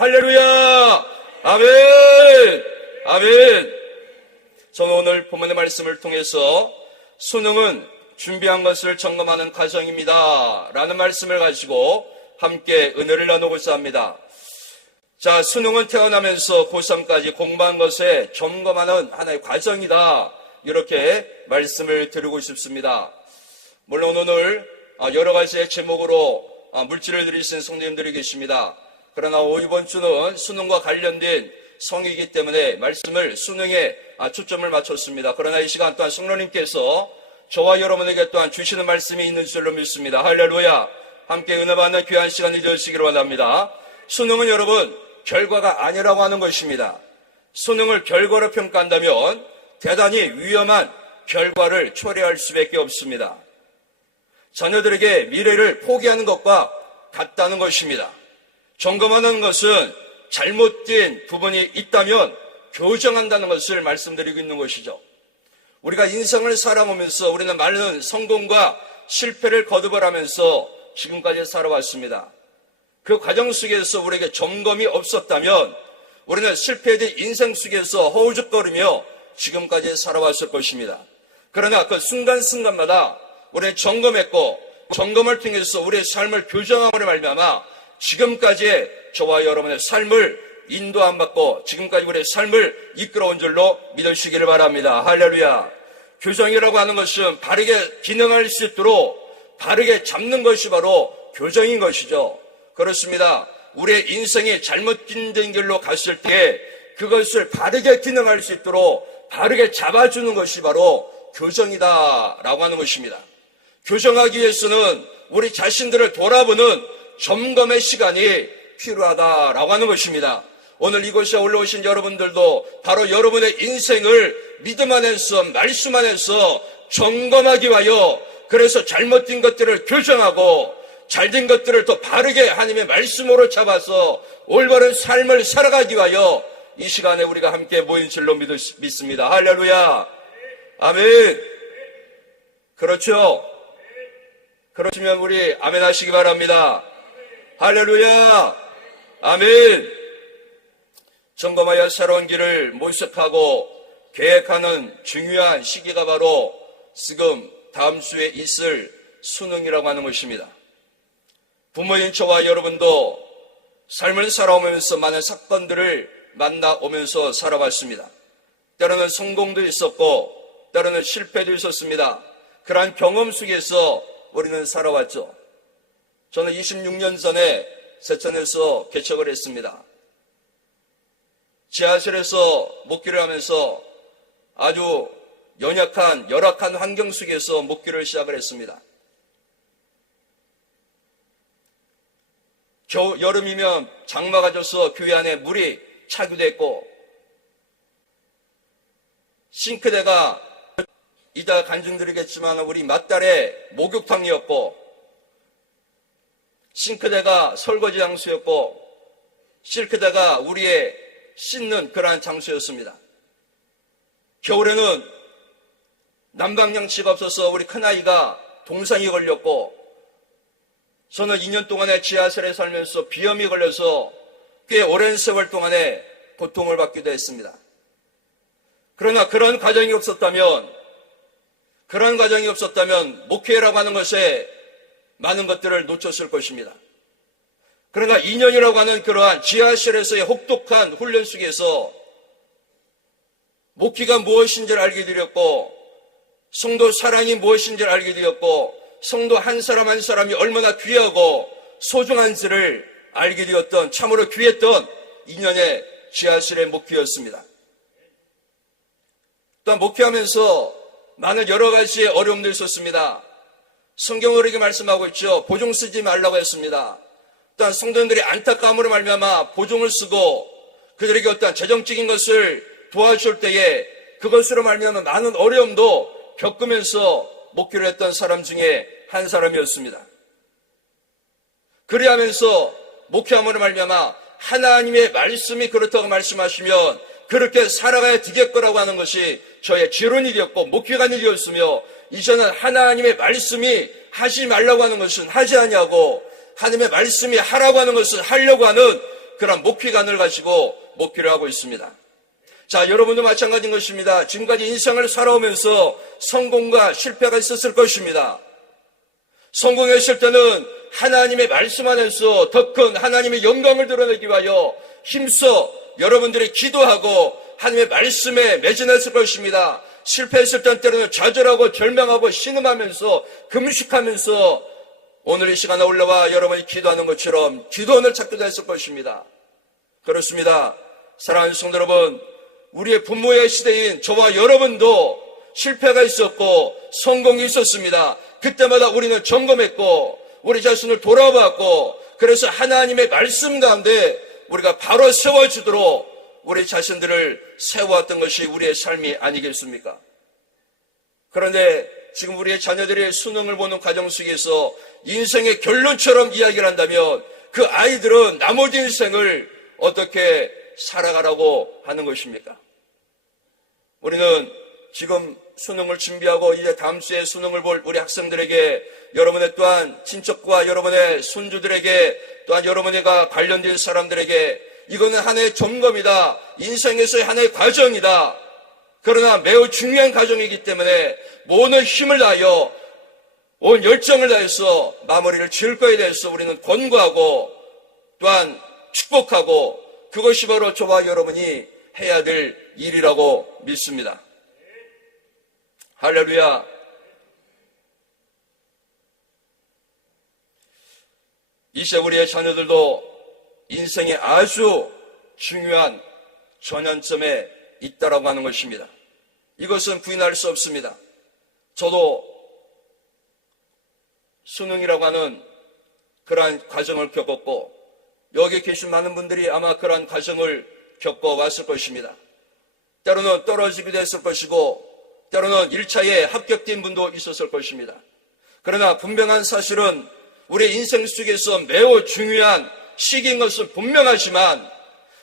할렐루야! 아멘! 아멘! 저는 오늘 본문의 말씀을 통해서 수능은 준비한 것을 점검하는 과정입니다 라는 말씀을 가지고 함께 은혜를 나누고자 합니다. 자, 수능은 태어나면서 고3까지 공부한 것에 점검하는 하나의 과정이다, 이렇게 말씀을 드리고 싶습니다. 물론 오늘 여러 가지의 제목으로 물질을 드리신 성도님들이 계십니다. 그러나 이번 주는 수능과 관련된 성이기 때문에 말씀을 수능에 초점을 맞췄습니다. 그러나 이 시간 또한 성령님께서 저와 여러분에게 또한 주시는 말씀이 있는 줄로 믿습니다. 할렐루야! 함께 은혜 받는 귀한 시간이 되시기를 원합니다. 수능은 여러분 결과가 아니라고 하는 것입니다. 수능을 결과로 평가한다면 대단히 위험한 결과를 초래할 수밖에 없습니다. 자녀들에게 미래를 포기하는 것과 같다는 것입니다. 점검하는 것은 잘못된 부분이 있다면 교정한다는 것을 말씀드리고 있는 것이죠. 우리가 인생을 살아오면서 우리는 많은 성공과 실패를 거듭을 하면서 지금까지 살아왔습니다. 그 과정 속에서 우리에게 점검이 없었다면 우리는 실패된 인생 속에서 허우적거리며 지금까지 살아왔을 것입니다. 그러나 그 순간순간마다 우리는 점검했고 점검을 통해서 우리의 삶을 교정함으로 말미암아 지금까지의 저와 여러분의 삶을 인도함 받고 지금까지 우리의 삶을 이끌어온 줄로 믿으시기를 바랍니다. 할렐루야! 교정이라고 하는 것은 바르게 기능할 수 있도록 바르게 잡는 것이 바로 교정인 것이죠. 그렇습니다. 우리의 인생이 잘못된 길로 갔을 때 그것을 바르게 기능할 수 있도록 바르게 잡아주는 것이 바로 교정이다라고 하는 것입니다. 교정하기 위해서는 우리 자신들을 돌아보는 점검의 시간이 필요하다라고 하는 것입니다. 오늘 이곳에 올라오신 여러분들도 바로 여러분의 인생을 믿음 안에서 말씀 안에서 점검하기 위하여 그래서 잘못된 것들을 교정하고 잘된 것들을 더 바르게 하나님의 말씀으로 잡아서 올바른 삶을 살아가기 위하여 이 시간에 우리가 함께 모인 줄로 믿습니다. 할렐루야! 아멘! 그렇죠? 그렇지면 우리 아멘 하시기 바랍니다. 할렐루야! 아멘! 점검하여 새로운 길을 모색하고 계획하는 중요한 시기가 바로 지금 다음 주에 있을 수능이라고 하는 것입니다. 부모인 저와 여러분도 삶을 살아오면서 많은 사건들을 만나오면서 살아왔습니다. 때로는 성공도 있었고 때로는 실패도 있었습니다. 그러한 경험 속에서 우리는 살아왔죠. 저는 26년 전에 세천에서 개척을 했습니다. 지하실에서 목기를 하면서 아주 열악한 환경 속에서 목기를 시작을 했습니다. 여름이면 장마가 져서 교회 안에 물이 차기됐고 싱크대가 이따 간증드리겠지만 우리 맏딸의 목욕탕이었고 싱크대가 설거지 장소였고 싱크대가 우리의 씻는 그러한 장소였습니다. 겨울에는 난방장치가 없어서 우리 큰아이가 동상이 걸렸고 저는 2년 동안에 지하실에 살면서 비염이 걸려서 꽤 오랜 세월 동안에 고통을 받기도 했습니다. 그러나 그런 과정이 없었다면 목회라고 하는 것에 많은 것들을 놓쳤을 것입니다. 그러나 2년이라고 하는 그러한 지하실에서의 혹독한 훈련 속에서 목회가 무엇인지를 알게 되었고 성도 사랑이 무엇인지를 알게 되었고 성도 한 사람 한 사람이 얼마나 귀하고 소중한지를 알게 되었던 참으로 귀했던 2년의 지하실의 목회였습니다. 또한 목회하면서 많은 여러 가지의 어려움들이 있었습니다. 성경으로 이렇게 말씀하고 있죠. 보종 쓰지 말라고 했습니다. 또한 성도님들이 안타까움으로 말미암아 보종을 쓰고 그들에게 어떤 재정적인 것을 도와줄 때에 그것으로 말미암아 많은 어려움도 겪으면서 목회를 했던 사람 중에 한 사람이었습니다. 그리하면서 목회함으로 말미암아 하나님의 말씀이 그렇다고 말씀하시면 그렇게 살아가야 되겠거라고 하는 것이 저의 지론이 되었고 목회관이 되었으며 이제는 하나님의 말씀이 하지 말라고 하는 것은 하지 아니하고 하나님의 말씀이 하라고 하는 것은 하려고 하는 그런 목표관을 가지고 목표를 하고 있습니다. 자, 여러분도 마찬가지인 것입니다. 지금까지 인생을 살아오면서 성공과 실패가 있었을 것입니다. 성공했을 때는 하나님의 말씀 안에서 더 큰 하나님의 영광을 드러내기 위하여 힘써 여러분들이 기도하고 하나님의 말씀에 매진했을 것입니다. 실패했을 땐 때로는 좌절하고 절망하고 신음하면서 금식하면서 오늘 이 시간에 올라와 여러분이 기도하는 것처럼 기도원을 찾기도 했을 것입니다. 그렇습니다. 사랑하는 성도 여러분, 우리의 부모의 시대인 저와 여러분도 실패가 있었고 성공이 있었습니다. 그때마다 우리는 점검했고 우리 자신을 돌아봤고 그래서 하나님의 말씀 가운데 우리가 바로 세워지도록 우리 자신들을 세워왔던 것이 우리의 삶이 아니겠습니까? 그런데 지금 우리의 자녀들의 수능을 보는 과정 속에서 인생의 결론처럼 이야기를 한다면 그 아이들은 나머지 인생을 어떻게 살아가라고 하는 것입니까? 우리는 지금 수능을 준비하고 이제 다음 주에 수능을 볼 우리 학생들에게 여러분의 또한 친척과 여러분의 손주들에게 또한 여러분과 관련된 사람들에게 이거는 하나의 점검이다. 인생에서의 하나의 과정이다. 그러나 매우 중요한 과정이기 때문에 모든 힘을 다하여 온 열정을 다해서 마무리를 지을 거에 대해서 우리는 권고하고 또한 축복하고 그것이 바로 저와 여러분이 해야 될 일이라고 믿습니다. 할렐루야. 이제 우리의 자녀들도 인생의 아주 중요한 전환점에 있다라고 하는 것입니다. 이것은 부인할 수 없습니다. 저도 수능이라고 하는 그러한 과정을 겪었고 여기 계신 많은 분들이 아마 그러한 과정을 겪어왔을 것입니다. 때로는 떨어지기도 했을 것이고 때로는 1차에 합격된 분도 있었을 것입니다. 그러나 분명한 사실은 우리 인생 속에서 매우 중요한 시기인 것은 분명하지만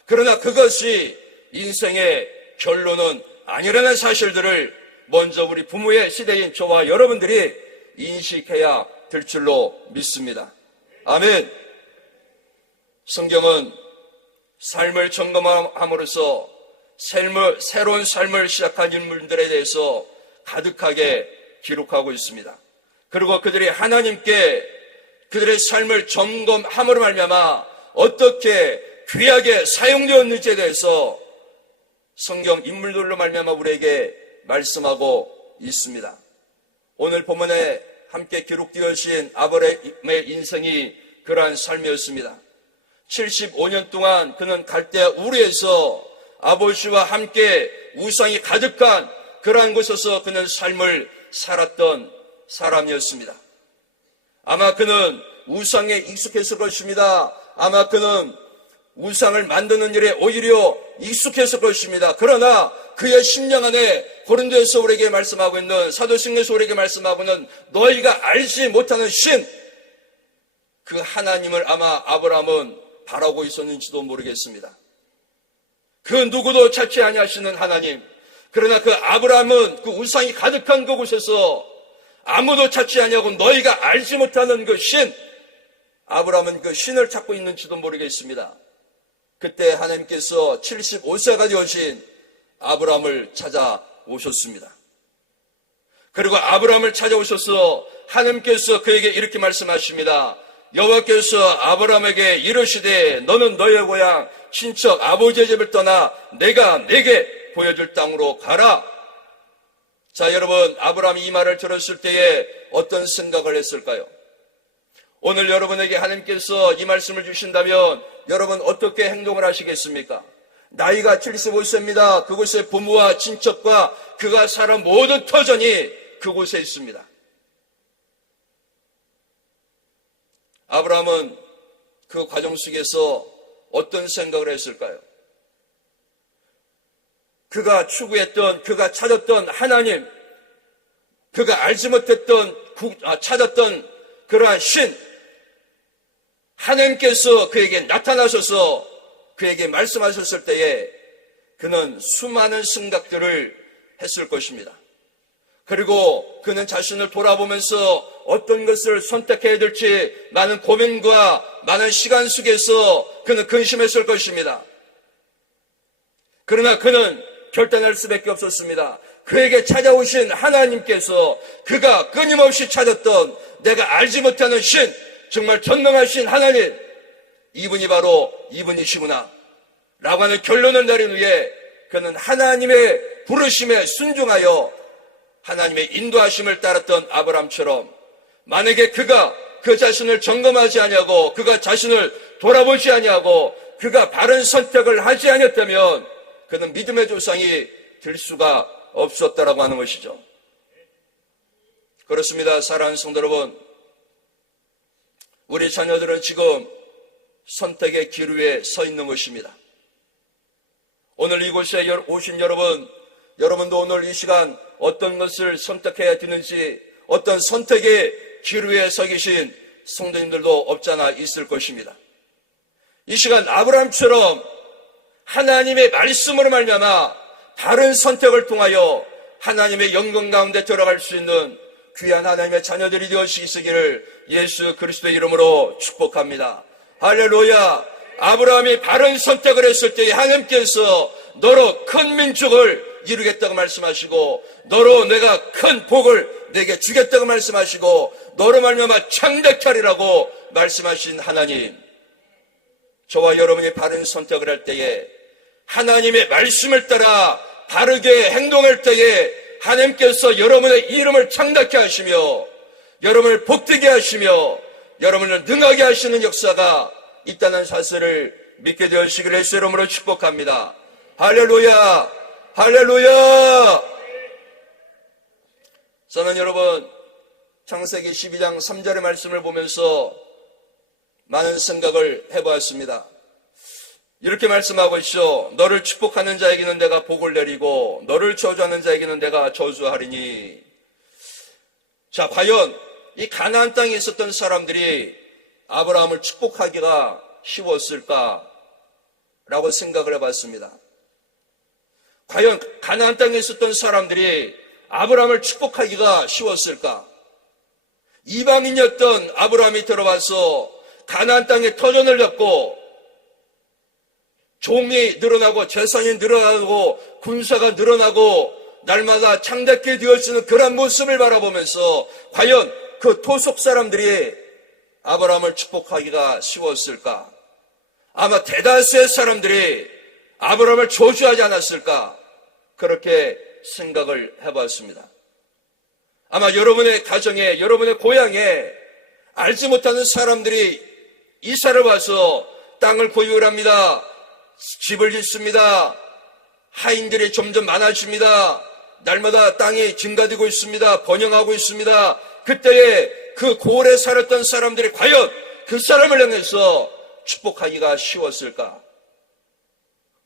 그러나 그것이 인생의 결론은 아니라는 사실들을 먼저 우리 부모의 시대인 저와 여러분들이 인식해야 될 줄로 믿습니다. 아멘. 성경은 삶을 점검함으로써 새로운 삶을 시작한 인물들에 대해서 가득하게 기록하고 있습니다. 그리고 그들이 하나님께 그들의 삶을 점검함으로 말미암아 어떻게 귀하게 사용되었는지에 대해서 성경 인물들로 말미암아 우리에게 말씀하고 있습니다. 오늘 본문에 함께 기록되어진 아브라함의 인생이 그러한 삶이었습니다. 75년 동안 그는 갈대아 우르에서 아버지와 함께 우상이 가득한 그러한 곳에서 그는 삶을 살았던 사람이었습니다. 아마 그는 우상에 익숙했을 것입니다. 아마 그는 우상을 만드는 일에 오히려 익숙했을 것입니다. 그러나 그의 심령 안에 고린도에서 우리에게 말씀하고 있는 사도신경에서 우리에게 말씀하고 있는 너희가 알지 못하는 신, 그 하나님을 아마 아브라함은 바라고 있었는지도 모르겠습니다. 그 누구도 찾지 아니하시는 하나님, 그러나 그 아브라함은 그 우상이 가득한 그곳에서 아무도 찾지 아니하고 너희가 알지 못하는 그 신, 아브라함은 그 신을 찾고 있는지도 모르겠습니다. 그때 하나님께서 75세가 되어진 아브라함을 찾아오셨습니다. 그리고 아브라함을 찾아오셔서 하나님께서 그에게 이렇게 말씀하십니다. 여호와께서 아브라함에게 이르시되 너는 너의 고향 친척 아버지의 집을 떠나 내가 내게 보여줄 땅으로 가라. 자, 여러분, 아브라함이 이 말을 들었을 때에 어떤 생각을 했을까요? 오늘 여러분에게 하나님께서 이 말씀을 주신다면 여러분 어떻게 행동을 하시겠습니까? 나이가 75세입니다. 그곳에 부모와 친척과 그가 살은 모든 터전이 그곳에 있습니다. 아브라함은 그 과정 속에서 어떤 생각을 했을까요? 그가 추구했던, 그가 찾았던 하나님, 그가 알지 못했던, 찾았던 그러한 신, 하나님께서 그에게 나타나셔서 그에게 말씀하셨을 때에 그는 수많은 생각들을 했을 것입니다. 그리고 그는 자신을 돌아보면서 어떤 것을 선택해야 될지 많은 고민과 많은 시간 속에서 그는 근심했을 것입니다. 그러나 그는 결단할 수밖에 없었습니다. 그에게 찾아오신 하나님께서 그가 끊임없이 찾았던 내가 알지 못하는 신, 정말 전능하신 하나님, 이분이 바로 이분이시구나 라고 하는 결론을 내린 후에 그는 하나님의 부르심에 순종하여 하나님의 인도하심을 따랐던 아브라함처럼, 만약에 그가 그 자신을 점검하지 아니하고 그가 자신을 돌아보지 아니하고 그가 바른 선택을 하지 아니었다면 그는 믿음의 조상이 될 수가 없었다라고 하는 것이죠. 그렇습니다. 사랑하는 성도 여러분, 우리 자녀들은 지금 선택의 길 위에 서 있는 것입니다. 오늘 이곳에 오신 여러분도 오늘 이 시간 어떤 것을 선택해야 되는지, 어떤 선택의 길 위에 서 계신 성도님들도 없지 않아 있을 것입니다. 이 시간 아브라함처럼 하나님의 말씀으로 말미암아 바른 선택을 통하여 하나님의 영광 가운데 들어갈 수 있는 귀한 하나님의 자녀들이 되어주시기를 예수 그리스도의 이름으로 축복합니다. 할렐루야. 아브라함이 바른 선택을 했을 때에 하나님께서 너로 큰 민족을 이루겠다고 말씀하시고, 너로 내가 큰 복을 내게 주겠다고 말씀하시고, 너로 말미암아 창대케 하리라고 말씀하신 하나님, 저와 여러분이 바른 선택을 할 때에, 하나님의 말씀을 따라 바르게 행동할 때에 하나님께서 여러분의 이름을 창대케 하시며 여러분을 복되게 하시며 여러분을 능하게 하시는 역사가 있다는 사실을 믿게 되시기를 예수 이름으로 축복합니다. 할렐루야, 할렐루야. 저는 여러분 창세기 12장 3절의 말씀을 보면서 많은 생각을 해보았습니다. 이렇게 말씀하고 있죠. 너를 축복하는 자에게는 내가 복을 내리고 너를 저주하는 자에게는 내가 저주하리니. 자, 과연 이 가나안 땅에 있었던 사람들이 아브라함을 축복하기가 쉬웠을까라고 생각을 해봤습니다. 과연 가나안 땅에 있었던 사람들이 아브라함을 축복하기가 쉬웠을까? 이방인이었던 아브라함이 들어와서 가나안 땅에 터전을 잡고 종이 늘어나고 재산이 늘어나고 군사가 늘어나고 날마다 창대케 되어지는 그런 모습을 바라보면서 과연 그 토속 사람들이 아브라함을 축복하기가 쉬웠을까? 아마 대다수의 사람들이 아브라함을 저주하지 않았을까? 그렇게 생각을 해봤습니다. 아마 여러분의 가정에, 여러분의 고향에 알지 못하는 사람들이 이사를 와서 땅을 보유를 합니다. 집을 짓습니다. 하인들이 점점 많아집니다. 날마다 땅이 증가되고 있습니다. 번영하고 있습니다. 그때에 그 고을에 살았던 사람들이 과연 그 사람을 향해서 축복하기가 쉬웠을까?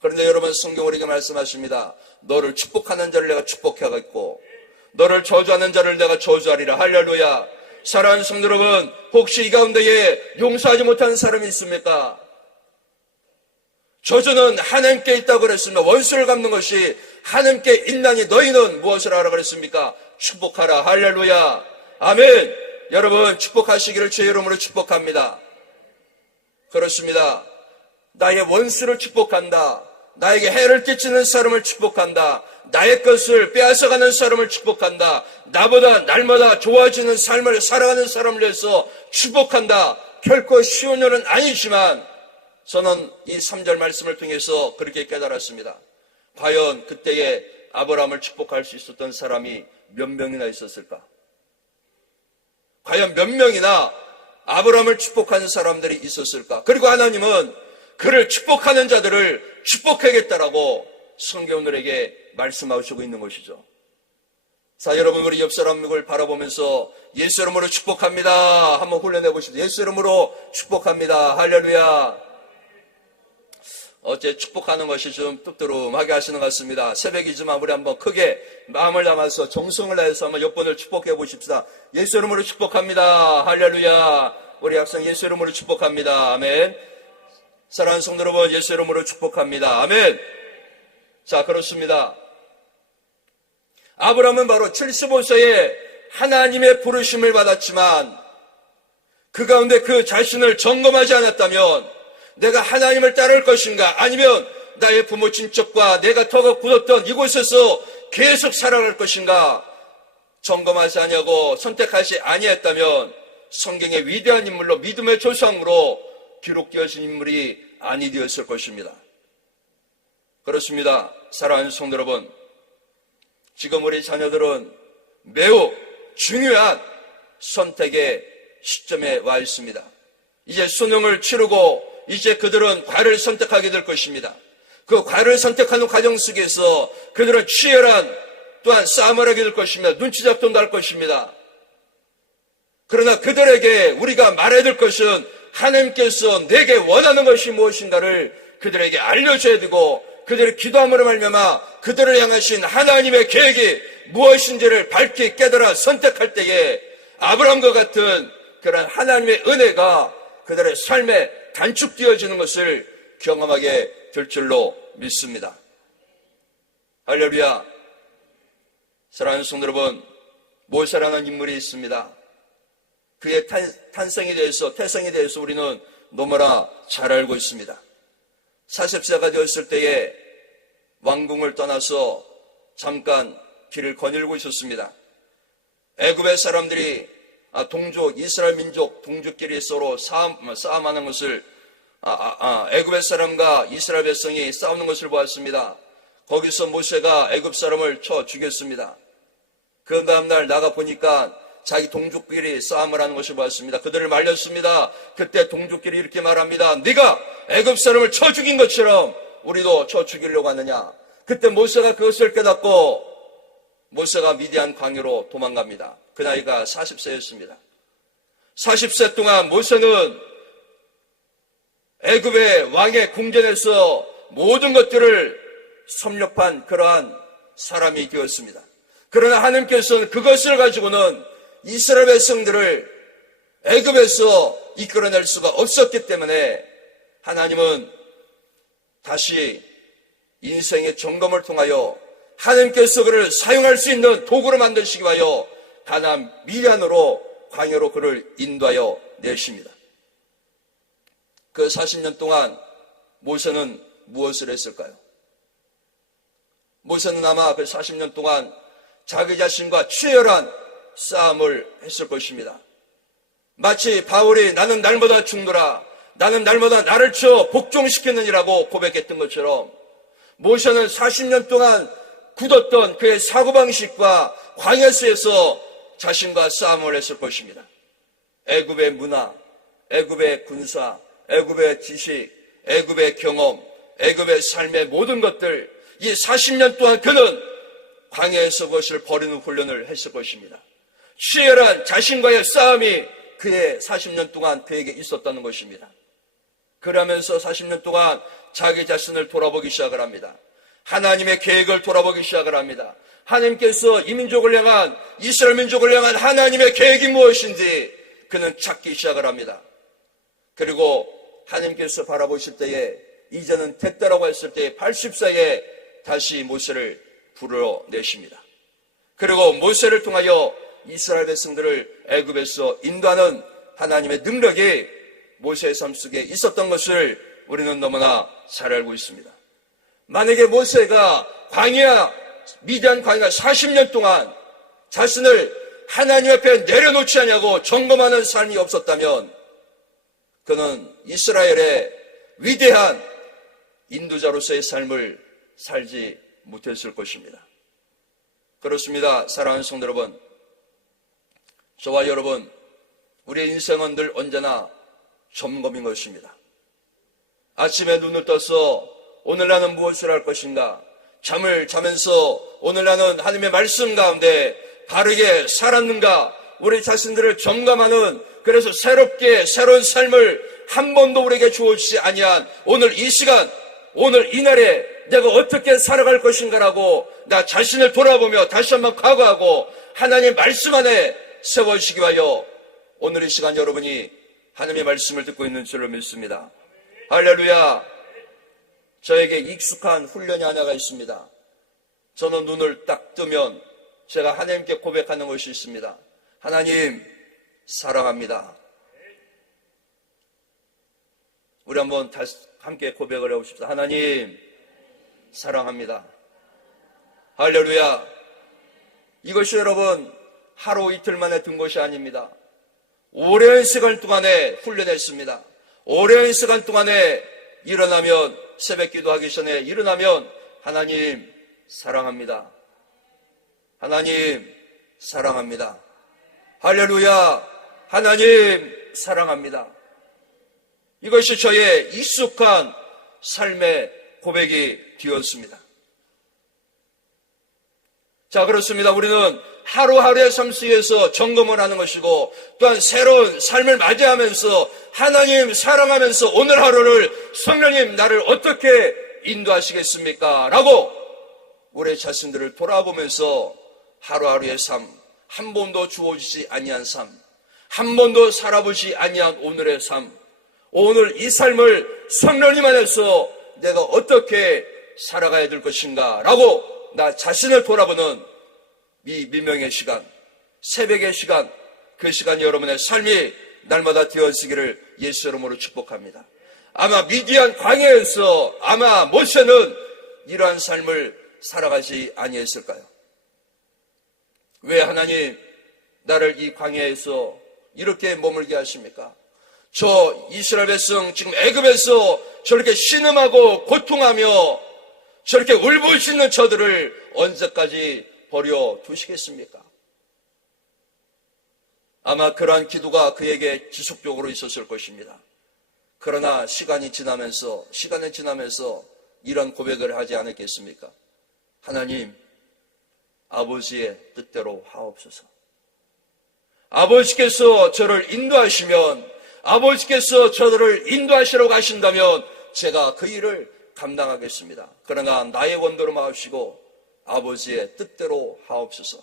그런데 여러분, 성경은 이렇게 말씀하십니다. 너를 축복하는 자를 내가 축복하겠고 너를 저주하는 자를 내가 저주하리라. 할렐루야. 사랑하는 성도 여러분, 혹시 이 가운데에 용서하지 못하는 사람이 있습니까? 저주는 하나님께 있다고 그랬습니다. 원수를 갚는 것이 하나님께 있나니 너희는 무엇을 하라 그랬습니까? 축복하라. 할렐루야. 아멘. 여러분, 축복하시기를 주의 이름으로 축복합니다. 그렇습니다. 나의 원수를 축복한다. 나에게 해를 끼치는 사람을 축복한다. 나의 것을 빼앗아가는 사람을 축복한다. 나보다 날마다 좋아지는 삶을 살아가는 사람을 위해서 축복한다. 결코 쉬운 일은 아니지만 저는 이 3절 말씀을 통해서 그렇게 깨달았습니다. 과연 그때에 아브라함을 축복할 수 있었던 사람이 몇 명이나 있었을까? 과연 몇 명이나 아브라함을 축복하는 사람들이 있었을까? 그리고 하나님은 그를 축복하는 자들을 축복하겠다라고 성경들에게 말씀하시고 있는 것이죠. 자, 여러분, 우리 옆 사람을 바라보면서 예수 이름으로 축복합니다 한번 훈련해보십시오. 예수 이름으로 축복합니다. 할렐루야. 어째 축복하는 것이 좀 뚝뚝하게 하시는 것 같습니다. 새벽이지만 우리 한번 크게 마음을 담아서 정성을 다해서 한번 옆 분을 축복해 보십시다. 예수 이름으로 축복합니다. 할렐루야. 우리 학생 예수 이름으로 축복합니다. 아멘. 사랑하는 성도 여러분, 예수 이름으로 축복합니다. 아멘. 자, 그렇습니다. 아브라함은 바로 75세에 하나님의 부르심을 받았지만 그 가운데 그 자신을 점검하지 않았다면 내가 하나님을 따를 것인가, 아니면 나의 부모 친척과 내가 터가 굳었던 이곳에서 계속 살아갈 것인가 점검하지 아니하고 선택하지 아니했다면 성경의 위대한 인물로 믿음의 조상으로 기록되어진 인물이 아니 되었을 것입니다. 그렇습니다. 사랑하는 성도 여러분, 지금 우리 자녀들은 매우 중요한 선택의 시점에 와 있습니다. 이제 수능을 치르고 이제 그들은 과를 선택하게 될 것입니다. 그 과를 선택하는 과정 속에서 그들은 치열한 또한 싸움을 하게 될 것입니다. 눈치작전도 할 것입니다. 그러나 그들에게 우리가 말해야 될 것은 하나님께서 내게 원하는 것이 무엇인가를 그들에게 알려줘야 되고, 그들의 기도함으로 말미암아 그들을 향하신 하나님의 계획이 무엇인지를 밝히 깨달아 선택할 때에 아브라함과 같은 그런 하나님의 은혜가 그들의 삶에 단축되어지는 것을 경험하게 될 줄로 믿습니다. 할렐루야. 사랑하는 성도 여러분, 모세라는 인물이 있습니다. 그의 태성에 대해서 우리는 너무나 잘 알고 있습니다. 40세가 되었을 때에 왕궁을 떠나서 잠깐 길을 거닐고 있었습니다. 애굽의 사람들이 동족, 이스라엘 민족 동족끼리 서로 싸움하는 것을 애굽의 사람과 이스라엘 백성이 싸우는 것을 보았습니다. 거기서 모세가 애굽 사람을 쳐 죽였습니다. 그 다음날 나가 보니까 자기 동족끼리 싸움을 하는 것을 보았습니다. 그들을 말렸습니다. 그때 동족끼리 이렇게 말합니다. 네가 애굽 사람을 쳐 죽인 것처럼 우리도 쳐 죽이려고 하느냐. 그때 모세가 그것을 깨닫고 모세가 미디안 광야로 도망갑니다. 그 나이가 40세였습니다. 40세 동안 모세는 애굽의 왕의 궁전에서 모든 것들을 섭렵한 그러한 사람이 되었습니다. 그러나 하나님께서는 그것을 가지고는 이스라엘 백성들을 애굽에서 이끌어낼 수가 없었기 때문에 하나님은 다시 인생의 점검을 통하여 하나님께서 그를 사용할 수 있는 도구로 만드시기 위하여 가나안 미디안으로 광야로 그를 인도하여 내십니다. 그 40년 동안 모세는 무엇을 했을까요? 모세는 아마 그 40년 동안 자기 자신과 치열한 싸움을 했을 것입니다. 마치 바울이 나는 날마다 죽노라, 나는 날마다 나를 쳐 복종시켰느니라고 고백했던 것처럼 모세는 40년 동안 굳었던 그의 사고방식과 광야에서 자신과 싸움을 했을 것입니다. 애굽의 문화, 애굽의 군사, 애굽의 지식, 애굽의 경험, 애굽의 삶의 모든 것들, 이 40년 동안 그는 광야에서 그것을 버리는 훈련을 했을 것입니다. 치열한 자신과의 싸움이 그의 40년 동안 그에게 있었다는 것입니다. 그러면서 40년 동안 자기 자신을 돌아보기 시작을 합니다. 하나님의 계획을 돌아보기 시작을 합니다. 하나님께서 이 민족을 향한, 이스라엘 민족을 향한 하나님의 계획이 무엇인지 그는 찾기 시작을 합니다. 그리고 하나님께서 바라보실 때에 이제는 됐다라고 했을 때에 80세에 다시 모세를 불러내십니다. 그리고 모세를 통하여 이스라엘 백성들을 애굽에서 인도하는 하나님의 능력이 모세의 삶 속에 있었던 것을 우리는 너무나 잘 알고 있습니다. 만약에 모세가 미디안 광야 40년 동안 자신을 하나님 앞에 내려놓지 않냐고 점검하는 삶이 없었다면 그는 이스라엘의 위대한 인도자로서의 삶을 살지 못했을 것입니다. 그렇습니다. 사랑하는 성도 여러분, 저와 여러분, 우리의 인생은 늘 언제나 점검인 것입니다. 아침에 눈을 떠서 오늘 나는 무엇을 할 것인가, 잠을 자면서 오늘 나는 하나님의 말씀 가운데 바르게 살았는가, 우리 자신들을 점검하는, 그래서 새로운 삶을 한 번도 우리에게 주어지지 아니한 오늘 이 시간, 오늘 이날에 내가 어떻게 살아갈 것인가라고 나 자신을 돌아보며 다시 한번 각오하고 하나님의 말씀 안에 세워주시기 위하여 오늘 이 시간 여러분이 하나님의 말씀을 듣고 있는 줄로 믿습니다. 할렐루야. 저에게 익숙한 훈련이 하나가 있습니다. 저는 눈을 딱 뜨면 제가 하나님께 고백하는 것이 있습니다. 하나님, 사랑합니다. 우리 한번 다시 함께 고백을 해봅시다. 하나님, 사랑합니다. 할렐루야. 이것이 여러분 하루 이틀 만에 든 것이 아닙니다. 오랜 시간 동안에 훈련했습니다. 오랜 시간 동안에 일어나면, 새벽 기도하기 전에 일어나면 하나님 사랑합니다. 하나님 사랑합니다. 할렐루야. 하나님 사랑합니다. 이것이 저의 익숙한 삶의 고백이 되었습니다. 자, 그렇습니다. 우리는 하루하루의 삶 속에서 점검을 하는 것이고, 또한 새로운 삶을 맞이하면서 하나님 사랑하면서 오늘 하루를 성령님 나를 어떻게 인도하시겠습니까? 라고 우리 자신들을 돌아보면서 하루하루의 삶, 한 번도 주어지지 아니한 삶, 한 번도 살아보지 아니한 오늘의 삶, 오늘 이 삶을 성령님 안에서 내가 어떻게 살아가야 될 것인가 라고 나 자신을 돌아보는 이 미명의 시간, 새벽의 시간, 그 시간이 여러분의 삶이 날마다 되어지기를 예수 이름으로 축복합니다. 아마 미디안 광야에서 아마 모세는 이러한 삶을 살아가지 아니했을까요? 왜 하나님 나를 이 광야에서 이렇게 머물게 하십니까? 저 이스라엘 백성 지금 애굽에서 저렇게 신음하고 고통하며 저렇게 울부짖는 저들을 언제까지 버려 두시겠습니까? 아마 그러한 기도가 그에게 지속적으로 있었을 것입니다. 그러나 시간이 지나면서 이런 고백을 하지 않았겠습니까? 하나님, 아버지의 뜻대로 하옵소서. 아버지께서 저를 인도하시면, 아버지께서 저를 인도하시라고 하신다면 제가 그 일을 감당하겠습니다. 그러나 나의 원대로 마옵시고 아버지의 뜻대로 하옵소서.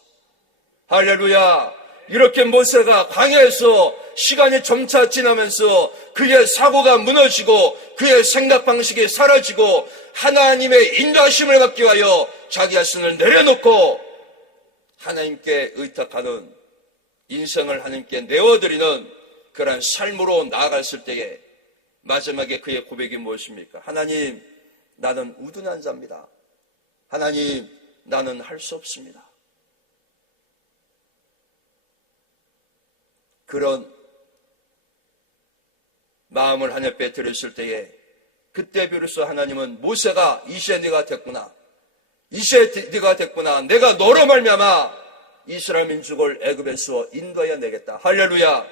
할렐루야. 이렇게 모세가 광야에서 시간이 점차 지나면서 그의 사고가 무너지고 그의 생각 방식이 사라지고 하나님의 인도하심을 받기 위하여 자기 자신을 내려놓고 하나님께 의탁하는 인생을 하나님께 내어드리는 그런 삶으로 나아갔을 때에 마지막에 그의 고백이 무엇입니까? 하나님, 나는 우둔한 자입니다. 하나님, 나는 할 수 없습니다. 그런 마음을 하나님 앞에 드렸을 때에 그때 비로소 하나님은 모세가 이제 네가 됐구나. 이제 네가 됐구나. 내가 너로 말미암아 이스라엘 민족을 애굽에서 인도하여 내겠다. 할렐루야.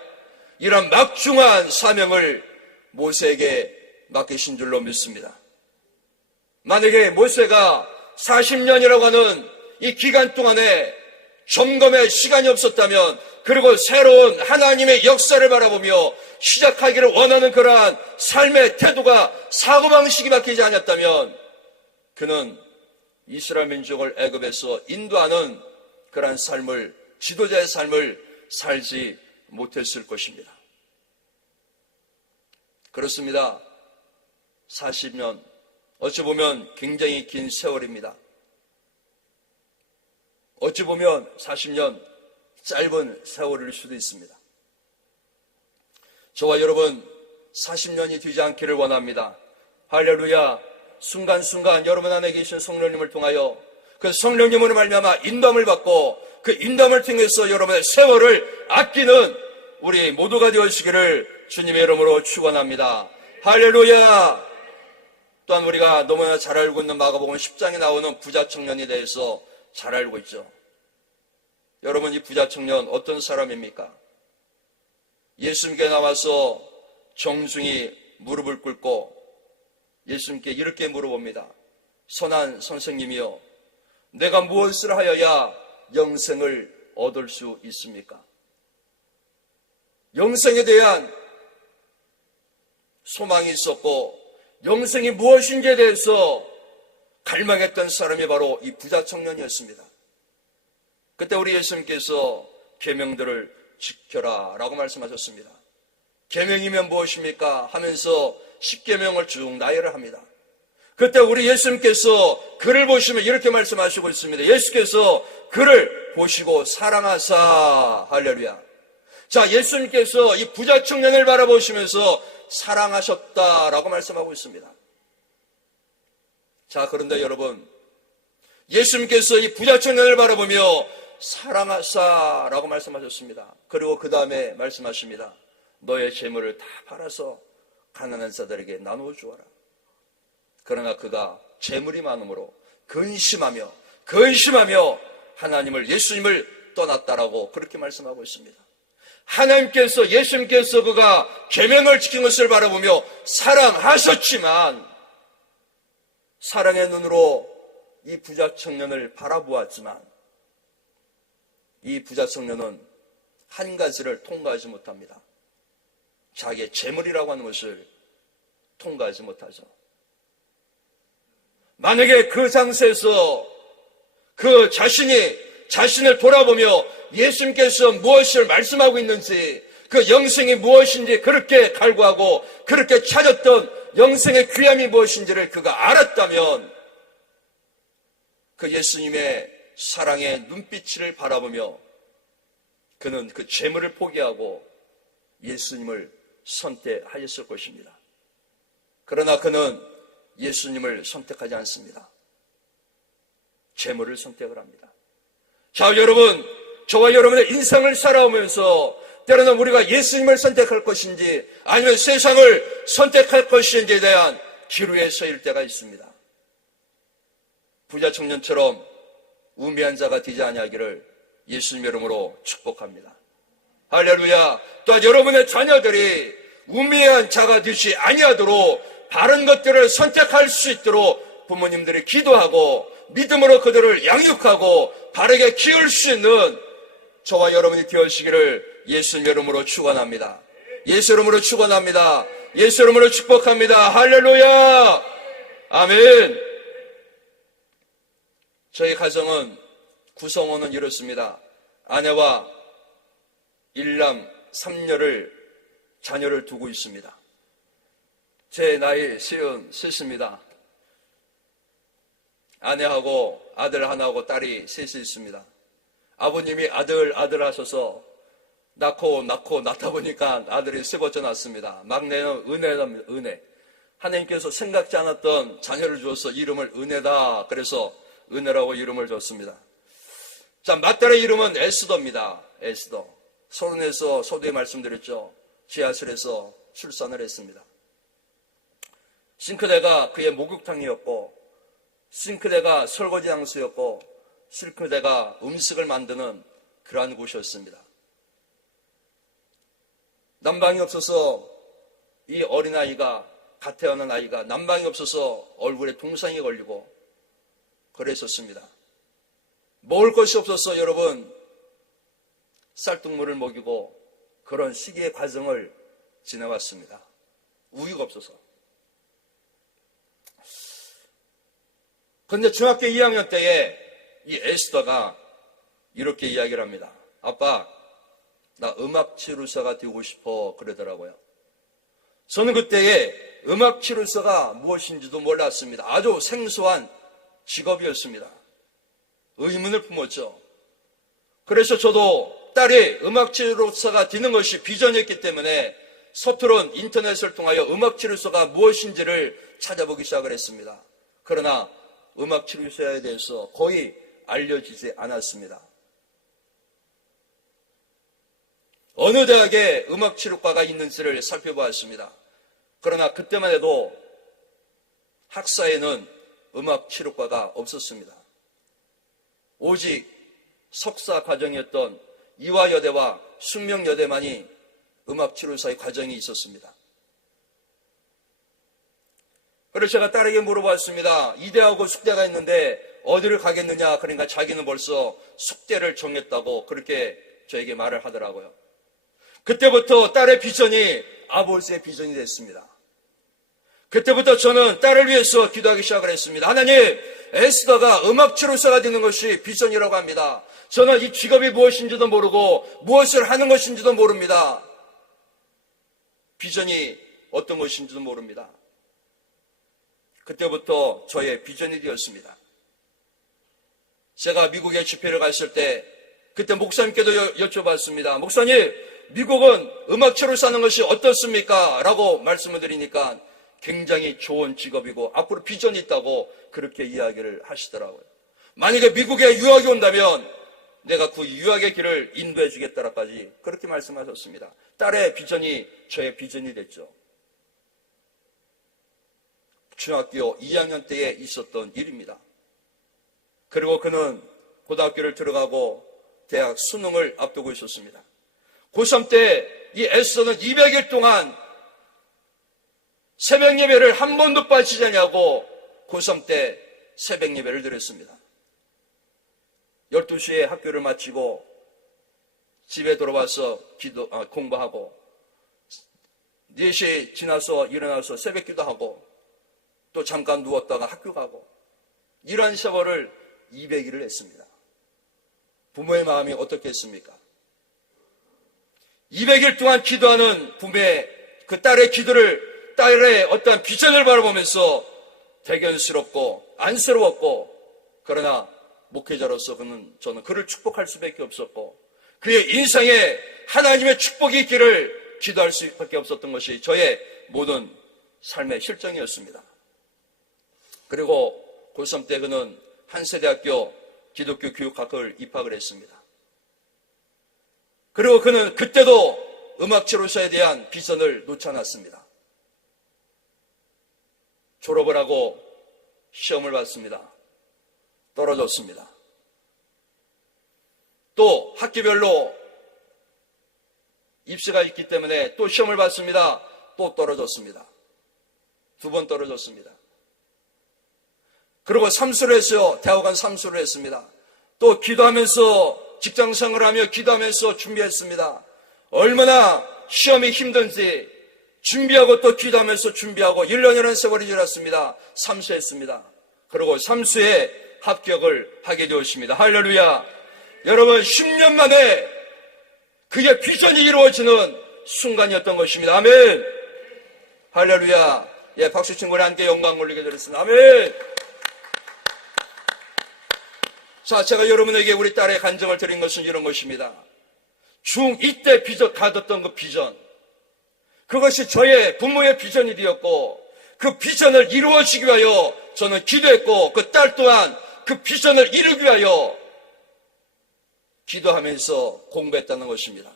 이런 막중한 사명을 모세에게 맡기신 줄로 믿습니다. 만약에 모세가 40년이라고 하는 이 기간 동안에 점검의 시간이 없었다면, 그리고 새로운 하나님의 역사를 바라보며 시작하기를 원하는 그러한 삶의 태도가, 사고방식이 바뀌지 않았다면 그는 이스라엘 민족을 애굽에서 인도하는 그러한 삶을, 지도자의 삶을 살지 못했을 것입니다. 그렇습니다. 40년, 어찌 보면 굉장히 긴 세월입니다. 어찌 보면 40년 짧은 세월일 수도 있습니다. 저와 여러분 40년이 되지 않기를 원합니다. 할렐루야. 순간순간 여러분 안에 계신 성령님을 통하여 그 성령님으로 말미암아 인도함을 받고 그 인도함을 통해서 여러분의 세월을 아끼는 우리 모두가 되어주시기를 주님의 이름으로 축원합니다. 할렐루야. 또한 우리가 너무나 잘 알고 있는 마가복음 10장에 나오는 부자 청년에 대해서 잘 알고 있죠. 여러분, 이 부자 청년 어떤 사람입니까? 예수님께 나와서 정중히 무릎을 꿇고 예수님께 이렇게 물어봅니다. 선한 선생님이여, 내가 무엇을 하여야 영생을 얻을 수 있습니까? 영생에 대한 소망이 있었고 영생이 무엇인지에 대해서 갈망했던 사람이 바로 이 부자 청년이었습니다. 그때 우리 예수님께서 계명들을 지켜라 라고 말씀하셨습니다. 계명이면 무엇입니까? 하면서 10계명을 쭉 나열을 합니다. 그때 우리 예수님께서 그를 보시면 이렇게 말씀하시고 있습니다. 예수께서 그를 보시고 사랑하사. 할렐루야. 자, 예수님께서 이 부자 청년을 바라보시면서 사랑하셨다라고 말씀하고 있습니다. 자, 그런데 여러분, 예수님께서 이 부자 청년을 바라보며 사랑하사라고 말씀하셨습니다. 그리고 그 다음에 말씀하십니다. 너의 재물을 다 팔아서 가난한 자들에게 나누어 주어라. 그러나 그가 재물이 많음으로 근심하며 하나님을, 예수님을 떠났다라고 그렇게 말씀하고 있습니다. 하나님께서, 예수님께서 그가 계명을 지킨 것을 바라보며 사랑하셨지만, 사랑의 눈으로 이 부자 청년을 바라보았지만, 이 부자 청년은 한 가지를 통과하지 못합니다. 자기의 재물이라고 하는 것을 통과하지 못하죠. 만약에 그 상태에서 그 자신을 돌아보며 예수님께서 무엇을 말씀하고 있는지, 그 영생이 무엇인지 그렇게 갈구하고 그렇게 찾았던 영생의 귀함이 무엇인지를 그가 알았다면, 그 예수님의 사랑의 눈빛을 바라보며 그는 그 재물을 포기하고 예수님을 선택하였을 것입니다. 그러나 그는 예수님을 선택하지 않습니다. 재물을 선택을 합니다. 자, 여러분, 저와 여러분의 인생을 살아오면서 때로는 우리가 예수님을 선택할 것인지 아니면 세상을 선택할 것인지에 대한 기로에 서일 때가 있습니다. 부자 청년처럼 우매한 자가 되지 아니하기를 예수님 이름으로 축복합니다. 할렐루야. 또한 여러분의 자녀들이 우매한 자가 되지 아니하도록 바른 것들을 선택할 수 있도록 부모님들이 기도하고 믿음으로 그들을 양육하고 바르게 키울 수 있는 저와 여러분이 되어지기를 예수님 이름으로 축원합니다. 예수 이름으로 축원합니다. 예수 이름으로 축복합니다. 할렐루야. 아멘. 저희 가정은 구성원은 이렇습니다. 아내와 일남 3녀를 자녀를 두고 있습니다. 제 나이 53입니다. 아내하고 아들 하나하고 딸이 셋이 있습니다. 아버님이 아들 하셔서 낳다 보니까 아들이 세 번째 낳았습니다. 막내는 은혜랍니다. 은혜. 하나님께서 생각지 않았던 자녀를 주어서 이름을 은혜다. 그래서 은혜라고 이름을 줬습니다. 자, 맏딸의 이름은 에스더입니다. 에스더. 서른에서 서두에 말씀드렸죠. 지하실에서 출산을 했습니다. 싱크대가 그의 목욕탕이었고, 싱크대가 설거지 장소였고, 싱크대가 음식을 만드는 그러한 곳이었습니다. 난방이 없어서 이 어린아이가, 갓 태어난 아이가 난방이 없어서 얼굴에 동상이 걸리고 그랬었습니다. 먹을 것이 없어서 여러분 쌀뜨물을 먹이고 그런 시기의 과정을 지나왔습니다. 우유가 없어서. 그런데 중학교 2학년 때에 이 에스더가 이렇게 이야기를 합니다. 아빠, 나 음악치료사가 되고 싶어 그러더라고요. 저는 그때에 음악치료사가 무엇인지도 몰랐습니다. 아주 생소한 직업이었습니다. 의문을 품었죠. 그래서 저도 딸이 음악치료사가 되는 것이 비전이었기 때문에 서투른 인터넷을 통하여 음악치료사가 무엇인지를 찾아보기 시작을 했습니다. 그러나 음악치료사에 대해서 거의 알려지지 않았습니다. 어느 대학에 음악치료과가 있는지를 살펴보았습니다. 그러나 그때만 해도 학사에는 음악치료과가 없었습니다. 오직 석사 과정이었던 이화여대와 숙명여대만이 음악치료사의 과정이 있었습니다. 그래서 제가 딸에게 물어봤습니다. 이대하고 숙대가 있는데 어디를 가겠느냐. 그러니까 자기는 벌써 숙대를 정했다고 그렇게 저에게 말을 하더라고요. 그때부터 딸의 비전이 아버지의 비전이 됐습니다. 그때부터 저는 딸을 위해서 기도하기 시작을 했습니다. 하나님, 에스더가 음악치료사가 되는 것이 비전이라고 합니다. 저는 이 직업이 무엇인지도 모르고 무엇을 하는 것인지도 모릅니다. 비전이 어떤 것인지도 모릅니다. 그때부터 저의 비전이 되었습니다. 제가 미국에 집회를 갔을 때 그때 목사님께도 여쭤봤습니다. 목사님, 미국은 음악체로 사는 것이 어떻습니까? 라고 말씀을 드리니까 굉장히 좋은 직업이고 앞으로 비전이 있다고 그렇게 이야기를 하시더라고요. 만약에 미국에 유학이 온다면 내가 그 유학의 길을 인도해 주겠다라까지 그렇게 말씀하셨습니다. 딸의 비전이 저의 비전이 됐죠. 중학교 2학년 때에 있었던 일입니다. 그리고 그는 고등학교를 들어가고 대학 수능을 앞두고 있었습니다. 고3 때 이 애써는 200일 동안 새벽 예배를 한 번도 빠지지 않냐고 고3 때 새벽 예배를 드렸습니다. 12시에 학교를 마치고 집에 돌아와서 공부하고 4시 지나서 일어나서 새벽 기도하고 또 잠깐 누웠다가 학교 가고 이러한 세월을 200일을 했습니다. 부모의 마음이 어떻겠습니까? 200일 동안 기도하는 부모의 그 딸의 기도를, 딸의 어떠한 비전을 바라보면서 대견스럽고 안쓰러웠고, 그러나 목회자로서 저는 그를 축복할 수밖에 없었고, 그의 인생에 하나님의 축복이 있기를 기도할 수밖에 없었던 것이 저의 모든 삶의 실정이었습니다. 그리고 고3 때 그는 한세대학교 기독교 교육학과를 입학을 했습니다. 그리고 그는 그때도 음악치료사에 대한 비전을 놓지 않았습니다. 졸업을 하고 시험을 봤습니다. 떨어졌습니다. 또 학기별로 입시가 있기 때문에 또 시험을 봤습니다. 또 떨어졌습니다. 2번 떨어졌습니다. 그리고 삼수를 했어요. 대학원 삼수를 했습니다. 또 기도하면서 직장생활을 하며 기도하면서 준비했습니다. 얼마나 시험이 힘든지 준비하고 또 기도하면서 준비하고 1년이라는 세월이 지났습니다. 삼수했습니다. 그리고 삼수에 합격을 하게 되었습니다. 할렐루야. 여러분 10년 만에 그의 비전이 이루어지는 순간이었던 것입니다. 아멘. 할렐루야. 예, 박수 친구를 함께 영광 올리게 드렸습니다. 아멘. 자, 제가 여러분에게 우리 딸의 간증을 드린 것은 이런 것입니다. 중2 때 가졌던 그 비전, 그것이 저의 부모의 비전이 되었고, 그 비전을 이루어지기 위하여 저는 기도했고, 그 딸 또한 그 비전을 이루기 위하여 기도하면서 공부했다는 것입니다.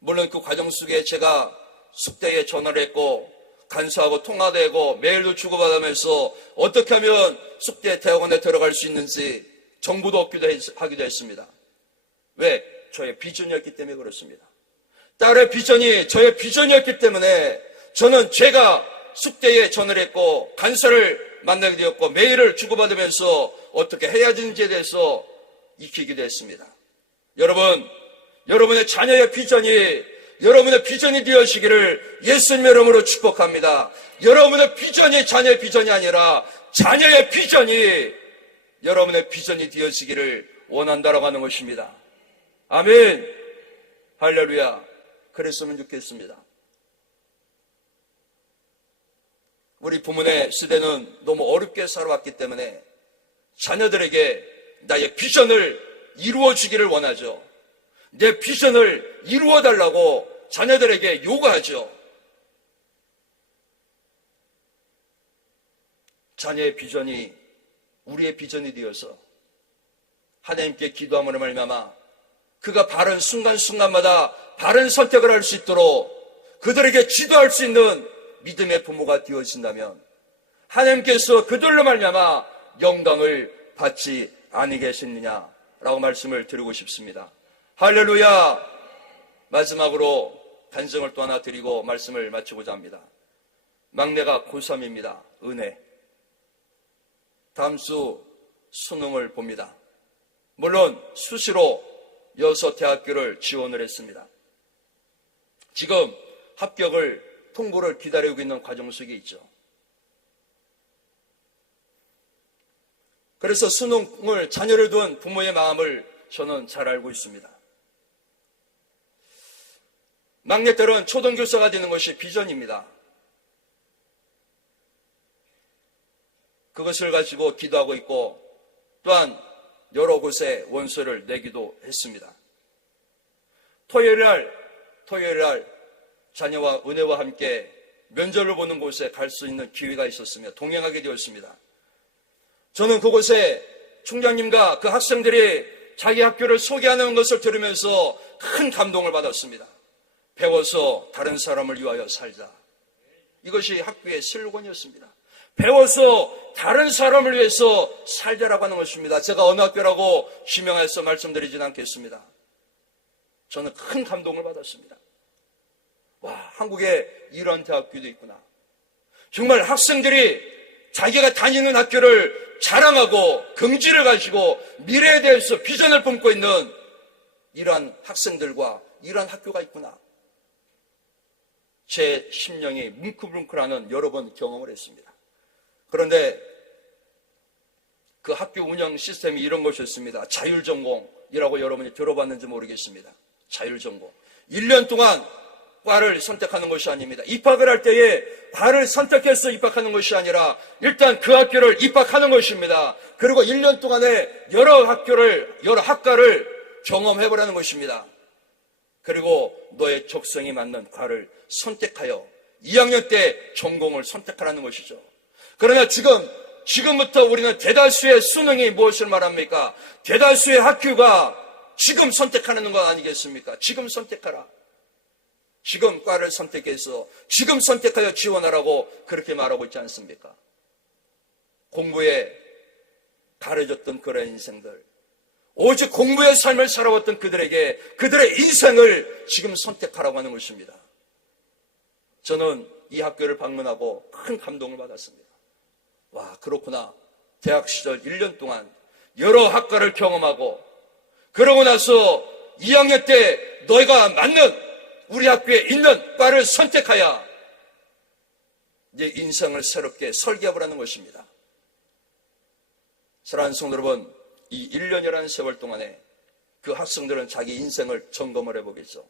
물론 그 과정 속에 제가 숙대에 전화를 했고, 간수하고 통화도 하고 메일도 주고받으면서 어떻게 하면 숙대 대학원에 들어갈 수 있는지 정보도 얻기도 하기도 했습니다. 왜? 저의 비전이었기 때문에 그렇습니다. 딸의 비전이 저의 비전이었기 때문에 저는 제가 숙대에 전화를 했고 간사를 만나게 되었고 메일을 주고받으면서 어떻게 해야 되는지에 대해서 익히기도 했습니다. 여러분, 여러분의 자녀의 비전이 여러분의 비전이 되어지기를 예수님의 이름으로 축복합니다. 여러분의 비전이 자녀의 비전이 아니라 자녀의 비전이 여러분의 비전이 되어지기를 원한다라고 하는 것입니다. 아멘. 할렐루야. 그랬으면 좋겠습니다. 우리 부모의 시대는 너무 어렵게 살아왔기 때문에 자녀들에게 나의 비전을 이루어주기를 원하죠. 내 비전을 이루어달라고 자녀들에게 요구하죠. 자녀의 비전이 우리의 비전이 되어서 하나님께 기도함으로 말미암아 그가 바른 순간순간마다 바른 선택을 할 수 있도록 그들에게 지도할 수 있는 믿음의 부모가 되어진다면 하나님께서 그들로 말미암아 영광을 받지 아니겠느냐라고 말씀을 드리고 싶습니다. 할렐루야. 마지막으로 간증을 또 하나 드리고 말씀을 마치고자 합니다. 막내가 고3입니다. 은혜. 다음 주 수능을 봅니다. 물론 수시로 6대학교를 지원을 했습니다. 지금 합격을 통보를 기다리고 있는 과정 속에 있죠. 그래서 수능을 자녀를 둔 부모의 마음을 저는 잘 알고 있습니다. 막내딸은 초등교사가 되는 것이 비전입니다. 그것을 가지고 기도하고 있고 또한 여러 곳에 원서를 내기도 했습니다. 토요일 날 자녀와 은혜와 함께 면접을 보는 곳에 갈 수 있는 기회가 있었으며 동행하게 되었습니다. 저는 그곳에 총장님과 그 학생들이 자기 학교를 소개하는 것을 들으면서 큰 감동을 받았습니다. 배워서 다른 사람을 위하여 살자. 이것이 학교의 슬로건이었습니다. 배워서 다른 사람을 위해서 살자라고 하는 것입니다. 제가 어느 학교라고 지명해서 말씀드리진 않겠습니다. 저는 큰 감동을 받았습니다. 와, 한국에 이런 대학교도 있구나. 정말 학생들이 자기가 다니는 학교를 자랑하고 긍지를 가지고 미래에 대해서 비전을 품고 있는 이러한 학생들과 이러한 학교가 있구나. 제 심령이 뭉클뭉클하는 여러 번 경험을 했습니다. 그런데 그 학교 운영 시스템이 이런 것이었습니다. 자율전공이라고 여러분이 들어봤는지 모르겠습니다. 자율전공. 1년 동안 과를 선택하는 것이 아닙니다. 입학을 할 때에 과를 선택해서 입학하는 것이 아니라 일단 그 학교를 입학하는 것입니다. 그리고 1년 동안에 여러 학과를 경험해보라는 것입니다. 그리고 너의 적성에 맞는 과를 선택하여 2학년 때 전공을 선택하라는 것이죠. 그러나 지금부터 우리는 대다수의 수능이 무엇을 말합니까? 대다수의 학교가 지금 선택하는 것 아니겠습니까? 지금 선택하라. 지금 과를 선택해서 지금 선택하여 지원하라고 그렇게 말하고 있지 않습니까? 공부에 가려졌던 그런 인생들, 오직 공부의 삶을 살아왔던 그들에게 그들의 인생을 지금 선택하라고 하는 것입니다. 저는 이 학교를 방문하고 큰 감동을 받았습니다. 와, 그렇구나. 대학 시절 1년 동안 여러 학과를 경험하고 그러고 나서 2학년 때 너희가 맞는 우리 학교에 있는 과를 선택하여 내 인생을 새롭게 설계해보라는 것입니다. 사랑하는 성도 여러분, 이 1년이라는 세월 동안에 그 학생들은 자기 인생을 점검을 해보겠죠.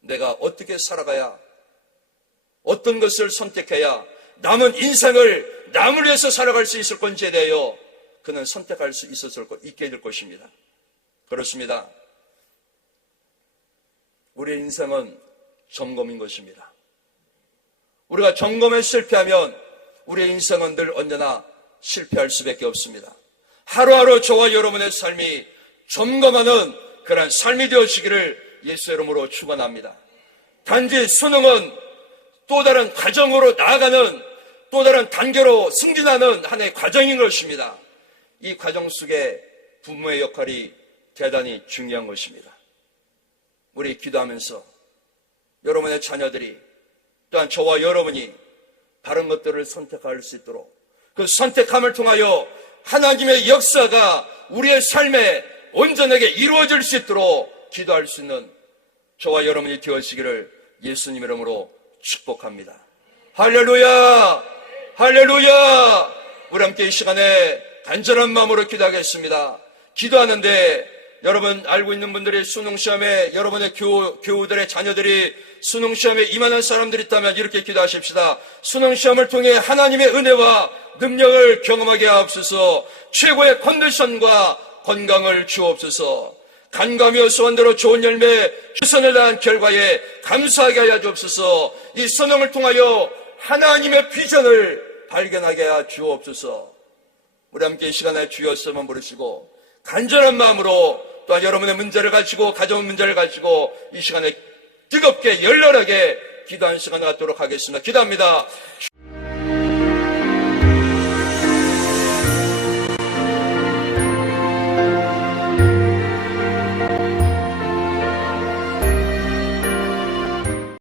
내가 어떻게 살아가야, 어떤 것을 선택해야 남은 인생을 남을 위해서 살아갈 수 있을 건지에 대하여 그는 선택할 수 있게 될 것입니다. 그렇습니다. 우리의 인생은 점검인 것입니다. 우리가 점검에 실패하면 우리의 인생은 늘 언제나 실패할 수밖에 없습니다. 하루하루 저와 여러분의 삶이 점검하는 그런 삶이 되어지기를 예수 이름으로 축원합니다. 단지 수능은 또 다른 과정으로 나아가는 또 다른 단계로 승진하는 하나의 과정인 것입니다. 이 과정 속에 부모의 역할이 대단히 중요한 것입니다. 우리 기도하면서 여러분의 자녀들이 또한 저와 여러분이 다른 것들을 선택할 수 있도록 그 선택함을 통하여 하나님의 역사가 우리의 삶에 온전하게 이루어질 수 있도록 기도할 수 있는 저와 여러분이 되어지기를 예수님 이름으로 축복합니다. 할렐루야! 할렐루야! 우리 함께 이 시간에 간절한 마음으로 기도하겠습니다. 기도하는데 여러분 알고 있는 분들이 수능시험에 여러분의 교우들의 자녀들이 수능시험에 임하는 사람들이 있다면 이렇게 기도하십시다. 수능시험을 통해 하나님의 은혜와 능력을 경험하게 하옵소서. 최고의 컨디션과 건강을 주옵소서. 간감히 소원대로 좋은 열매 최선을 다한 결과에 감사하게 하여 주옵소서. 이 수능을 통하여 하나님의 비전을 발견하게 하여 주옵소서. 우리 함께 이 시간에 주여서만 부르시고 간절한 마음으로 또한 여러분의 문제를 가지고 가정 문제를 가지고 이 시간에 뜨겁게 열렬하게 기도하는 시간을 갖도록 하겠습니다. 기도합니다.